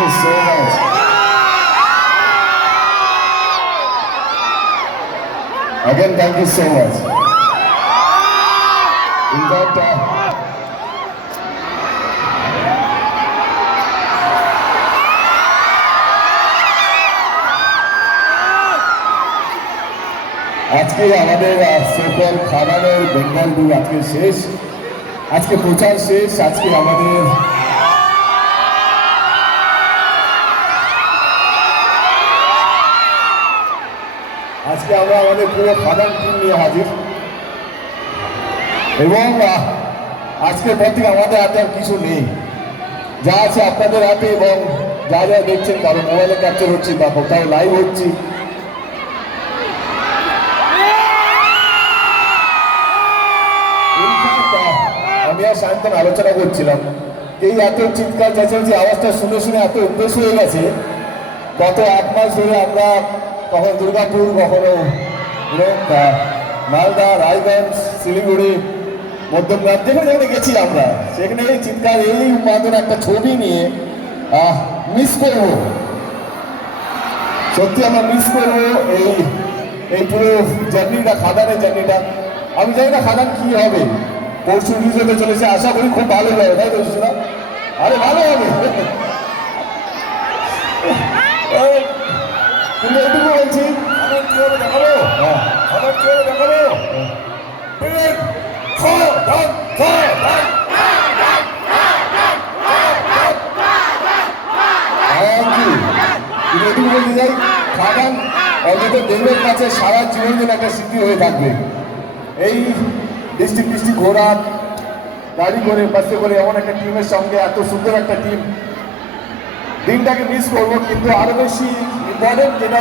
you so much. Again, thank you so much. In fact, আজকে আমাদের social খাবারের Bengal tour আজকে শেষ, আজকে প্রচার শেষ। আজকে আমাদের আমরা আমাদের পুরো খাদান টিম নিয়ে হাজির, এবং আজকের পর থেকে আমাদের হাতে আর কিছু নেই, যা আছে আপনাদের হাতে। এবং যা যা দেখছেন, কারো মোবাইলে ক্যাপচার হচ্ছে বা কোথাও লাইভ হচ্ছে, আমি আর সায়ন্তন আলোচনা করছিলাম, এই এত চিৎকার চেঁচামেচি আওয়াজটা শুনে শুনে এত অভ্যেস হয়ে গেছে। গত 1 মাস ধরে আমরা কখনো দুর্গাপুর, কখনো মালদা, রায়গঞ্জ, শিলিগুড়ি, মধ্যমগ্রাম, যেখানে যেখানে গেছি আমরা, সেখানে এই চিৎকার, এই উন্মাদন একটা ছবি নিয়ে মিস করব, সত্যি আমরা মিস করবো এই পুরো জার্নিটা, খাদানের জার্নিটা। আমি জানি না খাদান কি হবে, পরশু রিলিজ হতে চলেছে, আশা করি খুব ভালো হবে, তাই তো? আরে ভালো হবে, কিন্তু এটুকু বলছি, আমার কি হবে দেখাবো, আমার কি হবে দেখাবো, এটুকু বলতে চাই, খাদান অন্তত দেবের কাছে সারা জীবন দিন একটা স্মৃতি হয়ে থাকবে। এই ডিস্ট্রিক্ট ঘোরা, গাড়ি করে, বাসে করে, এমন একটা টিমের সঙ্গে, এত সুন্দর একটা টিম, দিনটাকে মিস করবো। কিন্তু আরো বেশি ইম্পর্টেন্ট যেটা,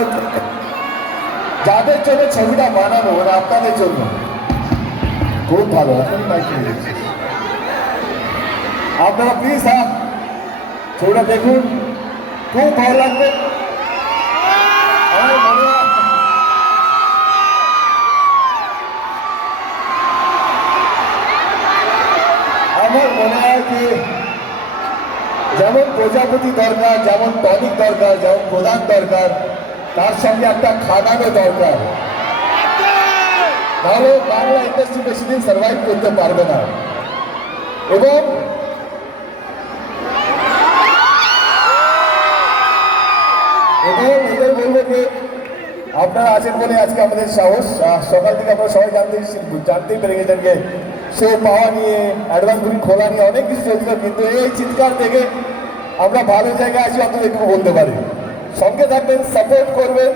যাদের জন্য ছবিটা বানানো, ওরা আপনাদের জন্য খুব ভালো। এখন আপনারা প্লিজ ছবিটা দেখুন, খুব ভালো লাগবে। আমার মনে হয় যে যেমন প্রজাপতি দরকার, যেমন টনিক দরকার, যেমন প্রধান দরকার, তার সঙ্গে একটা খাদানও দরকার, তাহলে বাংলা ইন্ডাস্ট্রি বেশি দিন সার্ভাইভ করতে পারবে না। এবং এদের বলবো যে আপনারা আছেন বলে আজকে আমাদের সাহস। সকাল থেকে আমরা সবাই জানতেই পেরে গেছেন যে শো পাওয়া নিয়ে, অ্যাডভান্স বুকিং খোলা নিয়ে অনেক কিছু চলছিল, কিন্তু এই চিৎকার থেকে আমরা ভালো জায়গায় আছি, অন্তত এটুকু বলতে পারি। সঙ্গে থাকবেন, সাপোর্ট করবেন,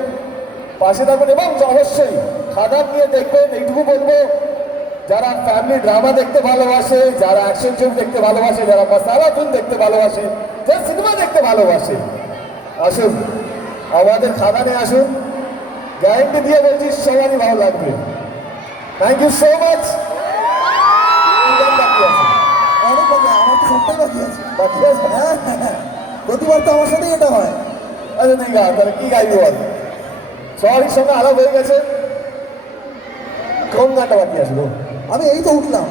পাশে থাকবেন, এবং অবশ্যই খাদান নিয়ে দেখবেন। এইটুকু বলবো, যারা ফ্যামিলি ড্রামা দেখতে ভালোবাসে, যারা অ্যাকশন ছবি দেখতে ভালোবাসে, যারা মাসালা ফিল্ম দেখতে ভালোবাসে, যারা সিনেমা দেখতে ভালোবাসে, আসুন আমাদের খাদানে আসুন। গ্যারেন্টি দিয়ে বলছি সবারই ভালো লাগবে। Thank you so much. অনেক বাকি, আমার তো সবটাই বাকি আছে। প্রতিবার তো আমার সাথেই এটা হয়। আচ্ছা ঠিক আছে, তাহলে কি গাইবি বল? সবারই সঙ্গে আলাপ হয়ে গেছে, কোন গানটা বাকি আছে? আমি এই তো উঠলাম,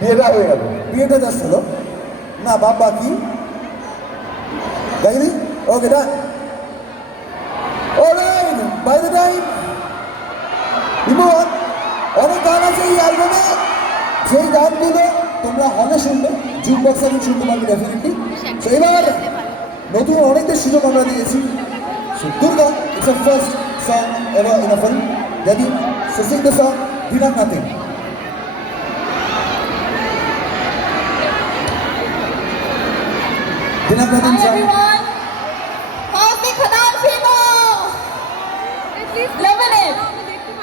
বিয়েটা হয়ে গেল, বিয়েটা জাস্ট হলো না, বাপ বাকি গাইলি। Okay done. Alright, by the time Bimal, অনেক গান আছে এই অ্যালবামে, সেই গানগুলো তোমরা হলে শুনবে, জুম বক্সে শুনতে পারবে ডেফিনেটলি। তো এবার নতুন অনেকদের সুযোগ আমরা দিয়েছি। Durga, it's a first song ever in a film, ready? So Singh the song Veena nothing. Veena nothing song.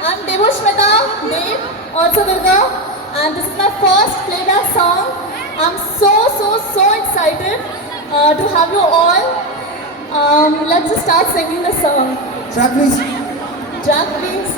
I'm Devushmita Dev, also Durga, and this is my first playback song. I'm so excited to have you all. Let's just start singing the song. Track please. Track please.